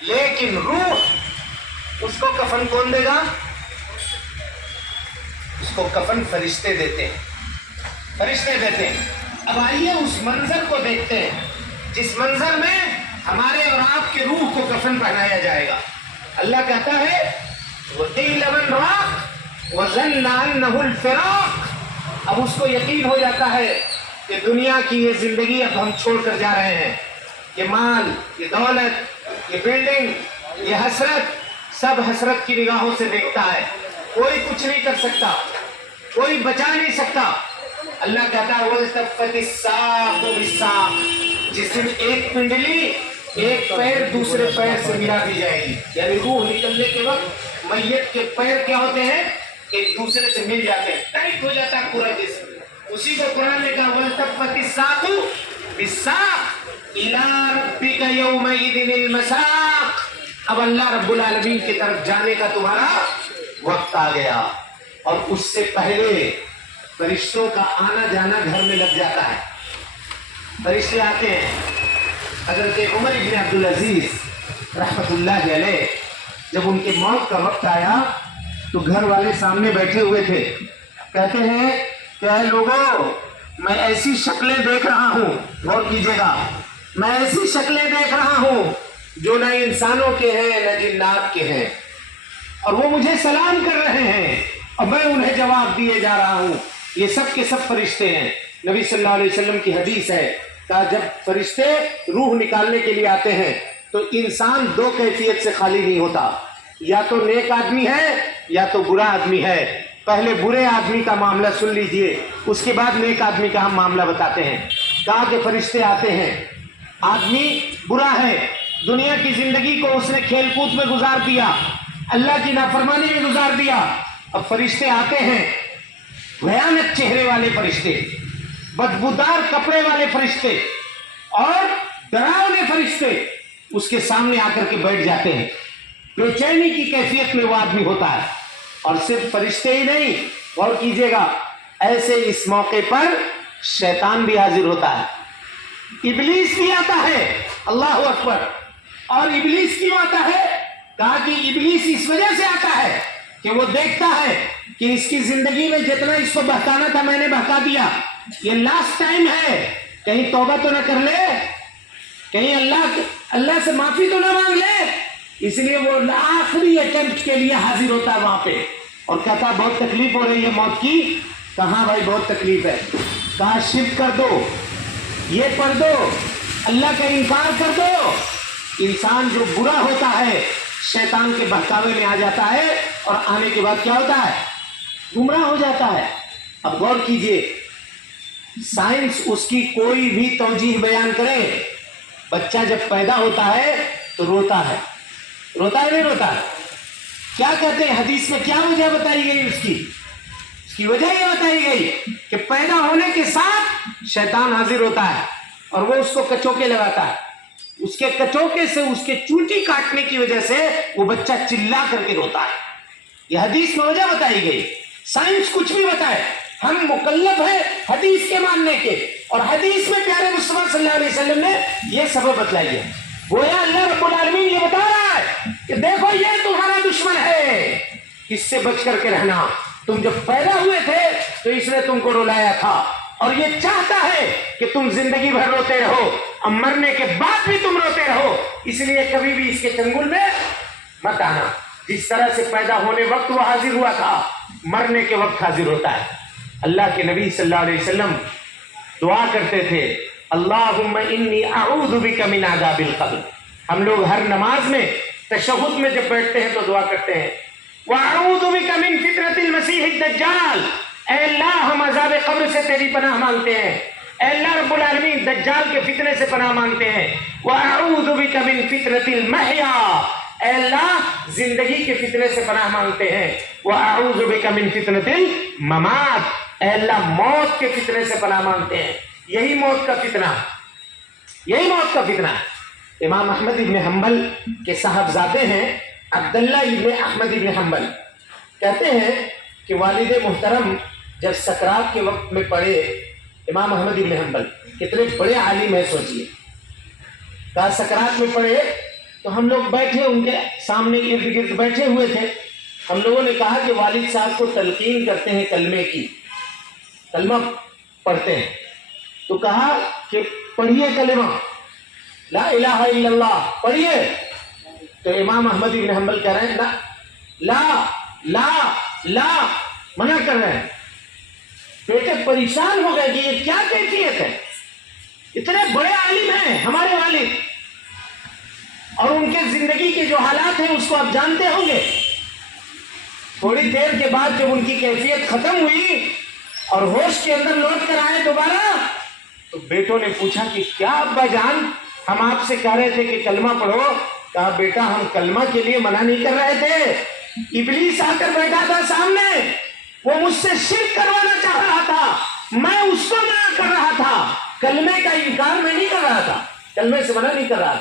لیکن روح اس کو کفن کون دے گا؟ اس کو کفن فرشتے دیتے ہیں، فرشتے دیتے ہیں۔ اب آئیے اس منظر کو دیکھتے ہیں جس منظر میں ہمارے اور آپ کے روح کو کفن پہنایا جائے گا۔ اللہ کہتا ہے وَقِيلَ مَنْ رَاقٍ وَظَنَّ أَنَّهُ الْفِرَاقُ، اب اس کو یقین ہو جاتا ہے کہ دنیا کی یہ زندگی اب ہم چھوڑ کر جا رہے ہیں، یہ مال، یہ دولت، یہ بلڈنگ، یہ حسرت، سب حسرت کی نگاہوں سے دیکھتا ہے، کوئی کچھ نہیں کر سکتا، کوئی بچا نہیں سکتا۔ اللہ کہتا ہے وَالْتَفَّتِ السَّاقُ بِالسَّاقِ، جس دن ایک پنڈلی ایک پیر دوسرے پیر سے ملا دی جائے گی، یعنی روح نکلنے کے وقت میت کے پیر کیا ہوتے ہیں؟ ایک دوسرے سے مل جاتے ہیں، ٹائٹ ہو جاتا ہے پورا جسم۔ اسی کو قرآن نے کہا وَالْتَفَّتِ السَّاقُ بِالسَّاقِ إِلَىٰ رَبِّكَ يَوْمَئِذٍ الْمَسَاقُ، اب اللہ رب العالمین کی طرف جانے کا تمہارا وقت آ گیا۔ اور اس سے پہلے فرشتوں کا آنا جانا گھر میں لگ جاتا ہے، فرشتے آتے ہیں۔ حضرت عمر بن عبدالعزیز رحمۃ اللہ علیہ جب ان کے موت کا وقت آیا تو گھر والے سامنے بیٹھے ہوئے تھے، کہتے ہیں کہ اے لوگوں، میں ایسی شکلیں دیکھ رہا ہوں، غور کیجیے گا، میں ایسی شکلیں دیکھ رہا ہوں جو نہ انسانوں کے ہیں نہ جنات کے ہیں، اور وہ مجھے سلام کر رہے ہیں اور میں انہیں جواب دیے جا رہا ہوں، یہ سب کے سب فرشتے ہیں۔ نبی صلی اللہ علیہ وسلم کی حدیث ہے کہ جب فرشتے روح نکالنے کے لیے آتے ہیں تو انسان دو کیفیت سے خالی نہیں ہوتا، یا تو نیک آدمی ہے یا تو برا آدمی ہے۔ پہلے برے آدمی کا معاملہ سن لیجئے، اس کے بعد نیک آدمی کا ہم معاملہ بتاتے ہیں۔ کہا کہ فرشتے آتے ہیں، آدمی برا ہے، دنیا کی زندگی کو اس نے کھیل کود میں گزار دیا، اللہ کی نافرمانی میں گزار دیا۔ اب فرشتے آتے ہیں، بھیانک چہرے والے فرشتے، بدبودار کپڑے والے فرشتے اور ڈراؤنے فرشتے اس کے سامنے آ کر کے بیٹھ جاتے ہیں۔ بے چینی کی کیفیت میں وہ آدمی ہوتا ہے، اور صرف فرشتے ہی نہیں، غور کیجیے گا، ایسے اس موقع پر شیطان بھی حاضر ہوتا ہے، ابلیس بھی آتا ہے، اللہ اکبر۔ اور ابلیس کیوں آتا ہے؟ کہا کہ ابلیس اس وجہ سے آتا ہے کہ وہ دیکھتا ہے کہ اس کی زندگی میں جتنا اس کو بہکانا تھا میں نے بہکا دیا، یہ لاسٹ ٹائم ہے، کہیں توبہ تو نہ کر لے، کہیں اللہ سے معافی تو نہ مانگ لے، اس لیے وہ آخری اٹیمپٹ کے لیے حاضر ہوتا ہے وہاں پہ اور کہتا بہت تکلیف ہو رہی ہے موت کی۔ کہاں بھائی بہت تکلیف ہے؟ کہا شرک کر دو، یہ پڑھ دو، اللہ کا انکار کر دو۔ انسان جو برا ہوتا ہے شیطان کے بہکاوے میں آ جاتا ہے، اور آنے کے بعد کیا ہوتا ہے؟ گمراہ ہو جاتا ہے۔ اب غور کیجئے، سائنس اس کی کوئی بھی توجیہ بیان کرے، بچہ جب پیدا ہوتا ہے تو روتا ہے، روتا ہے نہیں روتا ہے؟ کیا کہتے ہیں حدیث میں، کیا وجہ بتائی گئی اس کی وجہ یہ بتائی گئی کہ پیدا ہونے کے ساتھ شیطان حاضر ہوتا ہے اور وہ اس کو کچوکے لگاتا ہے، اس کے کچوکے سے اس کے چونٹی کاٹنے کی وجہ سے وہ بچہ چلا کر کے روتا ہے۔ یہ حدیث میں وجہ بتائی گئی۔ سائنس کچھ بھی بتائے، ہم مکلف ہیں حدیث کے ماننے کے، اور حدیث میں پیارے مصطفیٰ صلی اللہ علیہ وسلم نے یہ سبب بتلائی ہے۔ گویا اللہ رب العالمین یہ بتا رہا ہے کہ دیکھو یہ تمہارا دشمن ہے، اس سے بچ کر کے رہنا۔ تم جب پیدا ہوئے تھے تو اس نے تم کو رلایا تھا، اور یہ چاہتا ہے کہ تم زندگی بھر روتے رہو، اور مرنے کے بعد بھی تم روتے رہو، اس لیے کبھی بھی اس کے چنگل میں مت آنا۔ جس طرح سے پیدا ہونے وقت وہ حاضر ہوا تھا، مرنے کے وقت حاضر ہوتا ہے۔ اللہ کے نبی صلی اللہ علیہ وسلم دعا کرتے تھے اللہم انی اعوذ بک من عذاب القبر۔ ہم لوگ ہر نماز میں تشہد میں جب بیٹھتے ہیں تو دعا کرتے ہیں واعوذ بک من فتنۃ المسیح الدجال، اے اللہ ہم عذاب قبر سے تیری پناہ مانگتے ہیں، اے اللہ رب العالمین دجال کے فتنے سے پناہ مانگتے ہیں، واعوذ بک من فتنۃ المحیا، اے اللہ زندگی کے فتنے سے پناہ مانگتے ہیں، واعوذ بک من فتنۃ الممات، اے اللہ موت کے فتنے سے پناہ مانگتے ہیں۔ یہی موت کا فتنہ، یہی موت کا فتنہ۔ امام احمد ابن حنبل کے صاحبزادے ہیں عبداللہ ابن احمد ابن حنبل، کہتے ہیں کہ والد محترم جب سکرات کے وقت میں پڑھے، امام احمد ابن حنبل کتنے بڑے عالم ہیں سوچئے، کہا سکرات میں پڑھے تو ہم لوگ بیٹھے ان کے سامنے ارد گرد بیٹھے ہوئے تھے. ہم لوگوں نے کہا کہ والد صاحب کو تلقین کرتے ہیں کلمے کی, کلمہ پڑھتے ہیں. تو کہا کہ پڑھیے کلمہ لا الہ الا اللہ پڑھیے. تو امام احمد بن حنبل کہہ رہے ہیں لا لا لا لا, منع کر رہے ہیں. بیٹے پریشان ہو گئے کہ یہ کیا کیفیت ہے, اتنے بڑے عالم ہیں ہمارے والد, اور ان کے زندگی کے جو حالات ہیں اس کو آپ جانتے ہوں گے. تھوڑی دیر کے بعد جب ان کی کیفیت ختم ہوئی اور ہوش کے اندر لوٹ کر آئے دوبارہ, تو بیٹوں نے پوچھا کہ کیا ابا جان ہم آپ سے کہہ رہے تھے کہ کلمہ پڑھو. کہا بیٹا ہم کلمہ کے لیے منع نہیں کر رہے تھے, ابلیس آ کر بیٹھا تھا سامنے, وہ مجھ سے شرک کروانا چاہ رہا تھا, میں اس کو منع کر رہا تھا, کلمے کا انکار میں نہیں کر رہا تھا, کلمے سے منع نہیں کر رہا تھا.